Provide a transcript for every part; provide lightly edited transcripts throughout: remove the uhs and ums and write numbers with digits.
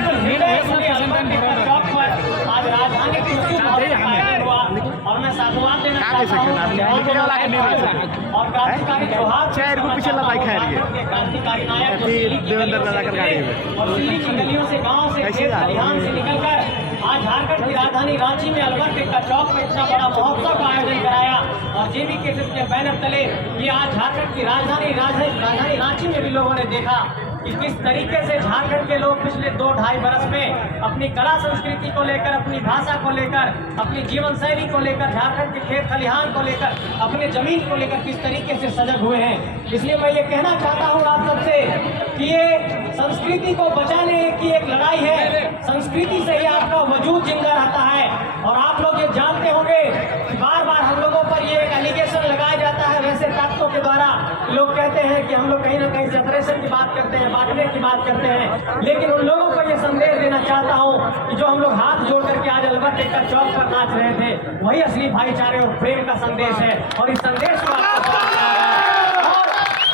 चौक पर आज राजधानी और मैं साधुवाद देना चाहता हूँ और क्रांतिकारी जोहार क्रांतिकारी नायक और दिल्ली की गलियों से गाँव से खलिहान से निकलकर आज झारखंड की राजधानी रांची में अलवर टिक्का चौक में इतना बड़ा महोत्सव का आयोजन कराया और जेबी के बैनर तले ये आज झारखंड की राजधानी रांची में भी लोगों ने देखा कि किस तरीके से झारखंड के लोग पिछले 2-2.5 बरस में अपनी कला संस्कृति को लेकर, अपनी भाषा को लेकर, अपनी जीवन शैली को लेकर, झारखंड के खेत खलिहान को लेकर, अपने जमीन को लेकर किस तरीके से सजग हुए हैं। इसलिए मैं ये कहना चाहता हूँ आप सबसे कि ये संस्कृति को बचाने की एक लड़ाई है। संस्कृति से ही आपका वजूद जिंदा रहता है और आप लोग ये जानते होंगे कि बार बार हम लोगों पर ये एक एलिगेशन लगाया जाता है वैसे ताकतों के द्वारा। लोग कहते हैं कि हम लोग कहीं ना कहीं सेपरेशन की बात करते हैं, बांटने की बात करते हैं, लेकिन उन लोगों को ये संदेश देना चाहता हूँ कि जो हम लोग हाथ जोड़ करके आज अलवर टिक्का चौक पर नाच रहे थे वही असली भाईचारे और प्रेम का संदेश है और इस संदेश को आपको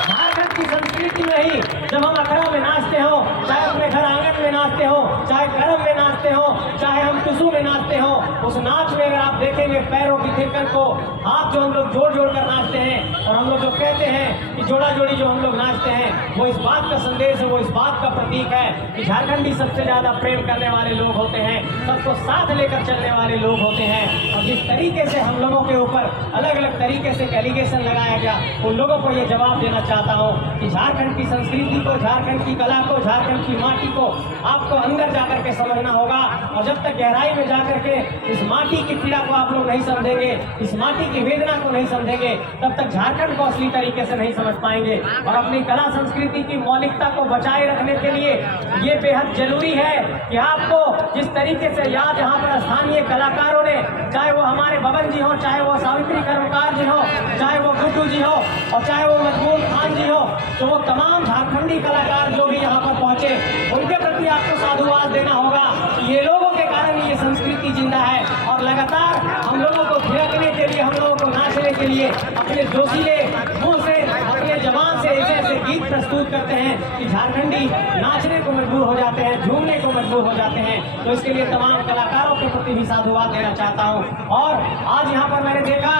झारखंड की संस्कृति में ही जब हम अखड़ा में नाचते हो, चाहे अपने घर आंगन में नाचते हो, चाहे करम में नाचते हो, चाहे हम टुसू में नाचते हो, उस नाच में अगर आप देखेंगे पैरों की थिरकन को, हाथ जो हम लोग जोड़ जोड़ कर नाचते हैं और हम लोग जो कहते हैं कि जोड़ा जोड़ी जो हम लोग नाचते हैं वो इस बात का संदेश है, वो इस बात का प्रतीक है कि झारखंडी सबसे ज्यादा प्रेम करने वाले लोग होते हैं, सबको साथ लेकर चलने वाले लोग होते हैं। और जिस तरीके से हम लोगों के ऊपर अलग अलग तरीके से एलिगेशन लगाया गया उन लोगों को ये जवाब देना चाहता हूँ कि झारखंड की संस्कृति को, झारखंड की कला को, झारखंड की माटी को आपको अंदर जाकर के समझना होगा और जब तक गहराई में जाकर के इस माटी की पीड़ा को आप लोग नहीं समझेंगे, इस माटी की वेदना को नहीं समझेंगे, तब तक झारखंड को असली तरीके से नहीं समझ पाएंगे। और अपनी कला संस्कृति की मौलिकता को बचाए रखने के लिए ये बेहद जरूरी है कि आपको जिस तरीके से याद यहाँ पर स्थानीय कलाकारों ने, चाहे वो हमारे बबन जी हो, चाहे वो सावित्री कर्मकार जी हो, चाहे वो गुड्डू जी हो और चाहे वो मजबूर खान जी हो, तो वो तमाम झारखंडी कलाकार जो भी यहाँ पर पहुंचे उनके प्रति आपको साधुवाद देना होगा। ये लोगों के कारण ये संस्कृति जिंदा है और लगातार हम लोगों को थिरकने के लिए, हम लोगों को नाचने के लिए अपने जोशीले मुंह से, अपने जबान से ऐसे ऐसे गीत प्रस्तुत करते हैं कि झारखंडी नाचने को मजबूर हो जाते हैं, झूमने को मजबूर हो जाते हैं। तो इसके लिए तमाम कलाकारों के प्रति भी साधुवाद देना चाहता हूँ। और आज यहाँ पर मैंने देखा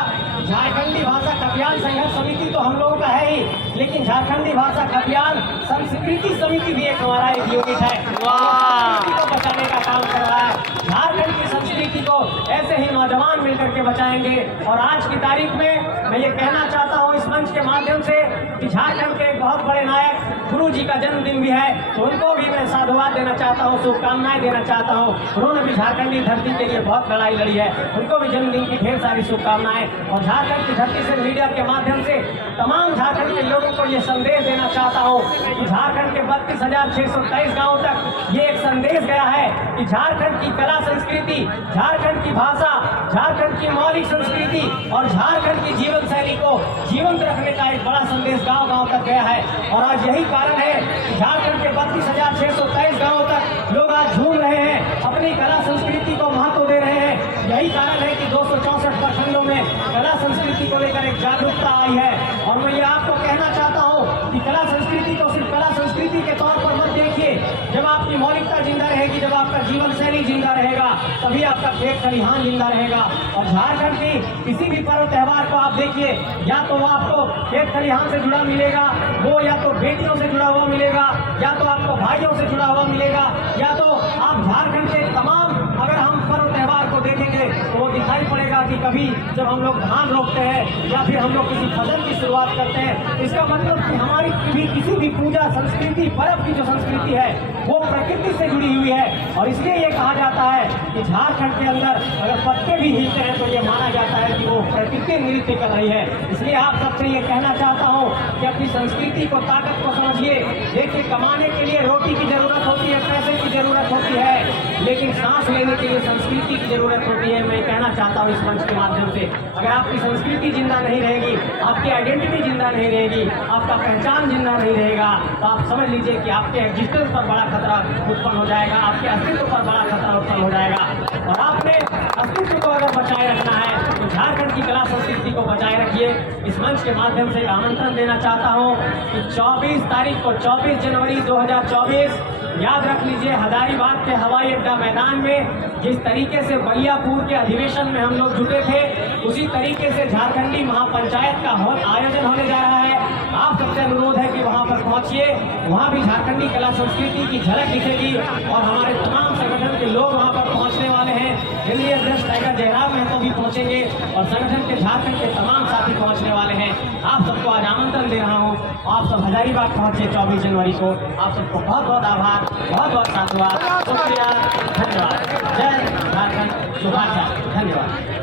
झारखंडी भाषा कव्यान संघर्ष समिति तो हम लोगों का है ही, लेकिन झारखंडी भाषा कव्यान संस्कृति समिति भी एक हमारा एक यूनिट है, संस्कृति को बचाने का काम कर रहा है। झारखंड की संस्कृति को ऐसे ही नौजवान मिलकर के बचाएंगे। और आज की तारीख में मैं ये कहना चाहता हूँ इस मंच के माध्यम से कि झारखंड के एक बहुत बड़े नायक गुरु जी का जन्मदिन भी है, तो उनको भी मैं साधुवाद देना चाहता हूँ, शुभकामनाएं देना चाहता हूँ। उन्होंने भी झारखंडी धरती के लिए बहुत लड़ाई लड़ी है, उनको भी जन्मदिन की ढेर सारी शुभकामनाएं। और झारखंड की धरती से मीडिया के माध्यम से तमाम झारखंड के लोगों को ये संदेश देना चाहता हूँ कि झारखंड के 32,623 गाँव तक ये एक संदेश गया है कि झारखंड की कला संस्कृति, झारखंड की भाषा, झारखंड की मौलिक संस्कृति और झारखंड की जीवन शैली को जीवंत रखने का एक बड़ा संदेश गांव गांव तक गया है। और आज यही कारण है कि झारखंड के 32,623 गांवों तक लोग आज झूम रहे हैं, अपनी कला संस्कृति को महत्व दे रहे हैं। यही कारण है कि 264 प्रखंडों में कला संस्कृति को लेकर एक जागरूकता आई है। और मैं ये आपको कहना चाहता हूँ कि कला संस्कृति को सिर्फ कला संस्कृति के तौर पर मत देखिए। जब आपकी मौलिकता जिंदा रहेगी, जब आपका जीवन शैली जिंदा रहेगा, तभी आपका खेत खलिहान जिंदा रहेगा। और झारखंड की किसी भी पर्व त्यौहार को आप देखिए, या तो वो आपको खेत खलिहान से जुड़ा मिलेगा, वो या तो बेटियों से जुड़ा हुआ मिलेगा, या तो आपको भाइयों से जुड़ा हुआ मिलेगा, या तो आप झारखंड के तमाम अगर हम पर्व त्यौहार को देखेंगे तो वो दिखाई पड़ेगा कि कभी जब हम लोग धान रोपते हैं या फिर हम लोग किसी फसल की शुरुआत करते हैं, इसका मतलब कि हमारी किसी भी पूजा संस्कृति, पर्व की जो संस्कृति है वो प्रकृति से जुड़ी हुई है। और इसलिए ये कहा जाता है कि झारखंड के अंदर अगर पत्ते भी हिलते हैं तो ये माना जाता है कि वो प्रकृति नृत्य कर रही है। इसलिए आप सबसे ये कहना चाहता हूँ कि अपनी संस्कृति को, ताकत को समझिए। देखिए, कमाने के लिए रोटी की जरूरत होती है, पैसे की जरूरत होती है, लेकिन सांस लेने के लिए संस्कृति की जरूरत होती है। मैं कहना चाहता हूँ इस मंच के माध्यम से, अगर आपकी संस्कृति जिंदा नहीं रहेगी, आपकी आइडेंटिटी जिंदा नहीं रहेगी, आपका पहचान जिंदा नहीं रहेगा, तो आप समझ लीजिए कि आपके एग्जिस्टेंस पर बड़ा खतरा उत्पन्न हो जाएगा, आपके अस्तित्व पर बड़ा खतरा उत्पन्न हो जाएगा। और आपने अस्तित्व को अगर बचाए रखना है तो झारखंड की कला संस्कृति को बचाए रखिए। इस मंच के माध्यम से आमंत्रण देना चाहता हूँ कि 24 तारीख को, 24 जनवरी 2024 याद रख लीजिए, हजारीबाग के हवाई अड्डा मैदान में जिस तरीके से बलियापुर के अधिवेशन में हम लोग जुटे थे, उसी तरीके से झारखंडी महापंचायत का आयोजन होने जा रहा है। आप सबसे अनुरोध है कि वहां पर पहुंचिए, वहां भी झारखंडी कला संस्कृति की झलक दिखेगी और हमारे तमाम संगठन के लोग वहां पर पहुंचने वाले हैं। दिल्ली अध्यक्ष टाइगर जयराम महतो भी पहुंचेंगे और संगठन के झारखंड के तमाम साथी पहुंचने वाले हैं। आप सबको आज आमंत्रण दे रहा हूं, आप सब हजारीबाग पहुंचे 24 जनवरी को। आप सबको बहुत बहुत आभार, बहुत बहुत साधुवाद, शुक्रिया, धन्यवाद। जय झारखंड, शुभाशा, धन्यवाद।